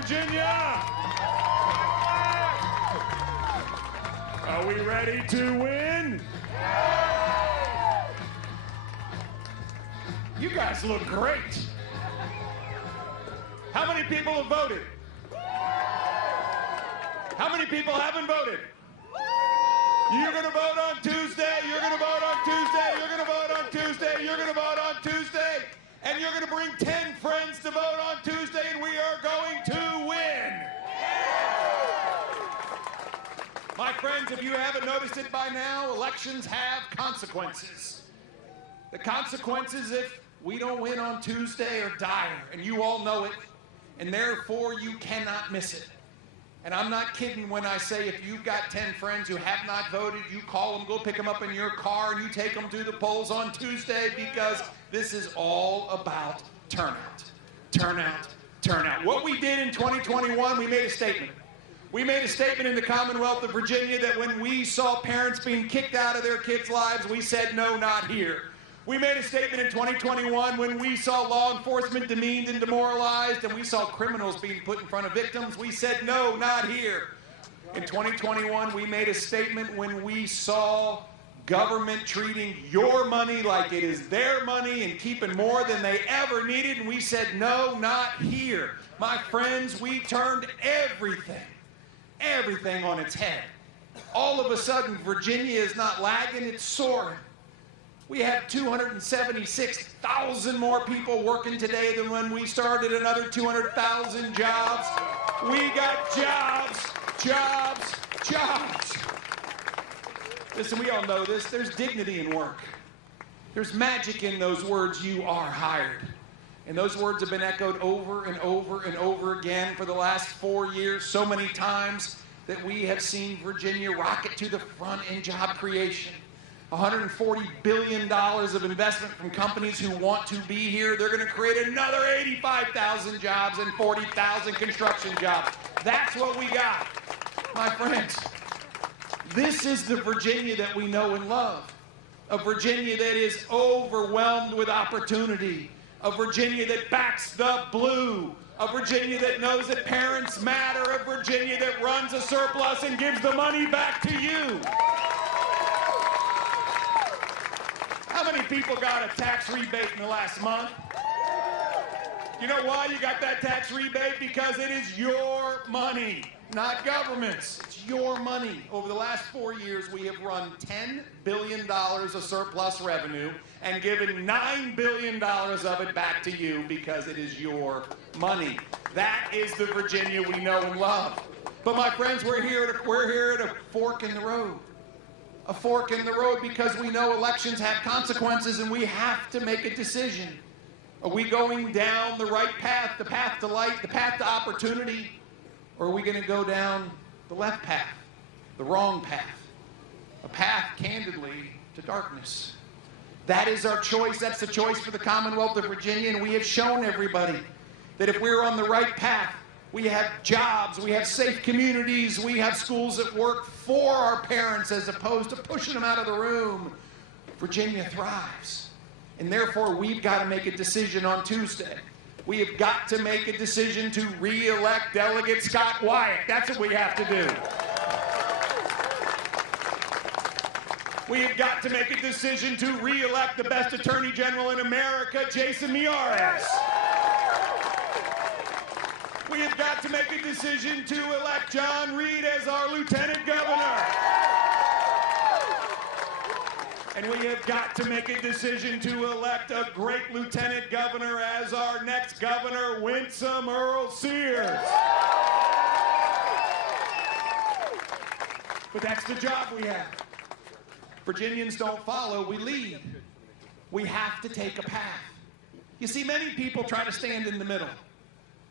Virginia! Are we ready to win? You guys look great. How many people have voted? How many people haven't voted? You're going to vote on Tuesday, you're going to vote on Tuesday, you're going to vote on Tuesday, you're going to vote on Tuesday, and you're going to bring 10 friends to vote on Tuesday, and we are going to win. My friends, if you haven't noticed it by now, elections have consequences. The consequences if we don't win on Tuesday are dire, and you all know it, and therefore you cannot miss it. And I'm not kidding when I say if you've got 10 friends who have not voted, you call them, go pick them up in your car, and you take them to the polls on Tuesday, because this is all about turnout. Turnout, turnout. What we did in 2021, we made a statement. We made a statement in the Commonwealth of Virginia that when we saw parents being kicked out of their kids' lives, we said, no, not here. We made a statement in 2021 when we saw law enforcement demeaned and demoralized, and we saw criminals being put in front of victims. We said, no, not here. In 2021, we made a statement when we saw government treating your money like it is their money and keeping more than they ever needed, and we said, no, not here. My friends, we turned everything on its head. All of a sudden, Virginia is not lagging, it's soaring. We have 276,000 more people working today than when we started, another 200,000 jobs. We got jobs, jobs, jobs. Listen, we all know this. There's dignity in work. There's magic in those words, you are hired. And those words have been echoed over and over and over again for the last 4 years, so many times that we have seen Virginia rocket to the front in job creation. $140 billion of investment from companies who want to be here. They're going to create another 85,000 jobs and 40,000 construction jobs. That's what we got, my friends. This is the Virginia that we know and love. A Virginia that is overwhelmed with opportunity. A Virginia that backs the blue. A Virginia that knows that parents matter. A Virginia that runs a surplus and gives the money back to you. How many people got a tax rebate in the last month? You know why you got that tax rebate? Because it is your money, not government's. It's your money. Over the last 4 years, we have run $10 billion of surplus revenue and given $9 billion of it back to you because it is your money. That is the Virginia we know and love. But my friends, we're here at a fork in the road. A fork in the road because we know elections have consequences and we have to make a decision. Are we going down the right path, the path to light, the path to opportunity, or are we going to go down the left path, the wrong path, a path, candidly, to darkness? That is our choice. That's the choice for the Commonwealth of Virginia, and we have shown everybody that if we're on the right path, we have jobs, we have safe communities, we have schools that work for our parents as opposed to pushing them out of the room. Virginia thrives. And therefore, we've got to make a decision on Tuesday. We have got to make a decision to re-elect Delegate Scott Wyatt. That's what we have to do. We have got to make a decision to re-elect the best Attorney General in America, Jason Miyares. We have got to make a decision to elect John Reed as our Lieutenant Governor. And we have got to make a decision to elect a great Lieutenant Governor as our next governor, Winsome Earl Sears. But that's the job we have. Virginians don't follow, we lead. We have to take a path. You see, many people try to stand in the middle.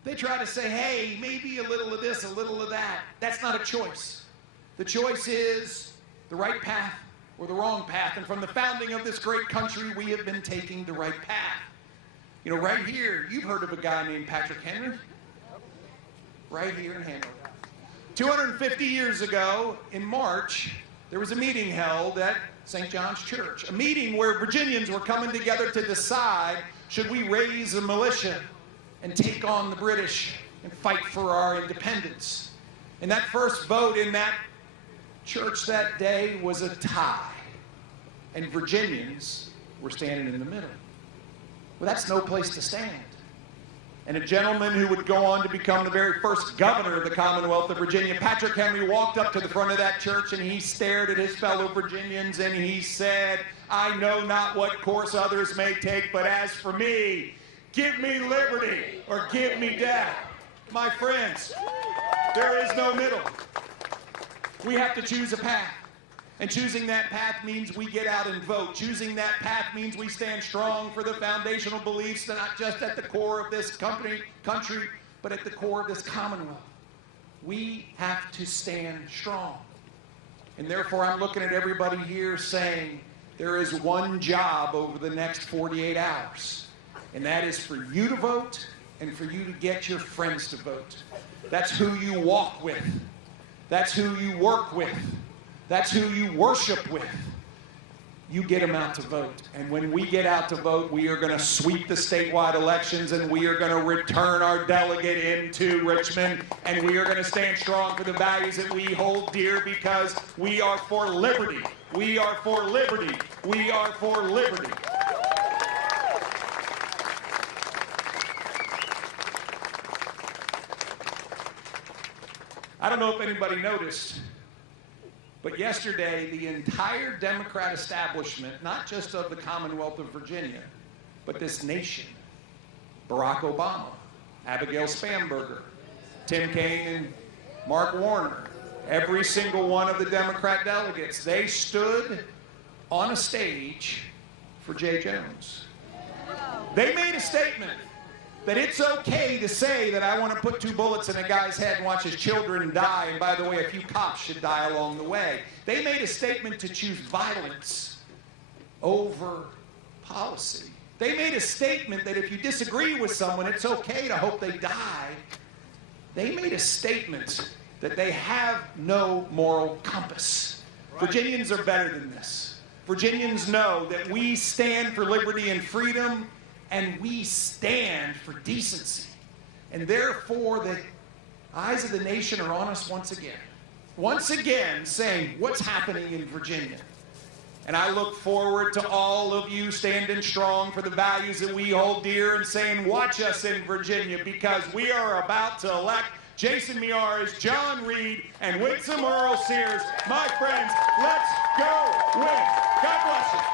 They try to say, hey, maybe a little of this, a little of that. That's not a choice. The choice is the right path or the wrong path. And from the founding of this great country, we have been taking the right path. You know, right here, you've heard of a guy named Patrick Henry? Right here in Hanover. 250 years ago, in March, there was a meeting held at St. John's Church. A meeting where Virginians were coming together to decide, should we raise a militia and take on the British and fight for our independence. And that first vote in that church that day was a tie. And Virginians were standing in the middle. Well, that's no place to stand. And a gentleman who would go on to become the very first governor of the Commonwealth of Virginia, Patrick Henry, walked up to the front of that church and he stared at his fellow Virginians and he said, "I know not what course others may take, but as for me, give me liberty or give me death." My friends, there is no middle. We have to choose a path. And choosing that path means we get out and vote. Choosing that path means we stand strong for the foundational beliefs that not just at the core of this country, but at the core of this Commonwealth. We have to stand strong. And therefore, I'm looking at everybody here saying there is one job over the next 48 hours. And that is for you to vote and for you to get your friends to vote. That's who you walk with. That's who you work with. That's who you worship with. You get them out to vote. And when we get out to vote, we are going to sweep the statewide elections and we are going to return our delegate into Richmond. And we are going to stand strong for the values that we hold dear because we are for liberty. We are for liberty. We are for liberty. I don't know if anybody noticed, but yesterday, the entire Democrat establishment, not just of the Commonwealth of Virginia, but this nation, Barack Obama, Abigail Spanberger, Tim Kaine and Mark Warner, every single one of the Democrat delegates, they stood on a stage for Jay Jones. They made a statement that it's okay to say that I want to put 2 bullets in a guy's head and watch his children die, and by the way, a few cops should die along the way. They made a statement to choose violence over policy. They made a statement that if you disagree with someone, it's okay to hope they die. They made a statement that they have no moral compass. Virginians are better than this. Virginians know that we stand for liberty and freedom, and we stand for decency. And therefore, the eyes of the nation are on us once again. Once again, saying, what's happening in Virginia? And I look forward to all of you standing strong for the values that we hold dear and saying, watch us in Virginia, because we are about to elect Jason Miyares, John Reed, and Winsome Earl Sears. My friends, let's go win. God bless you.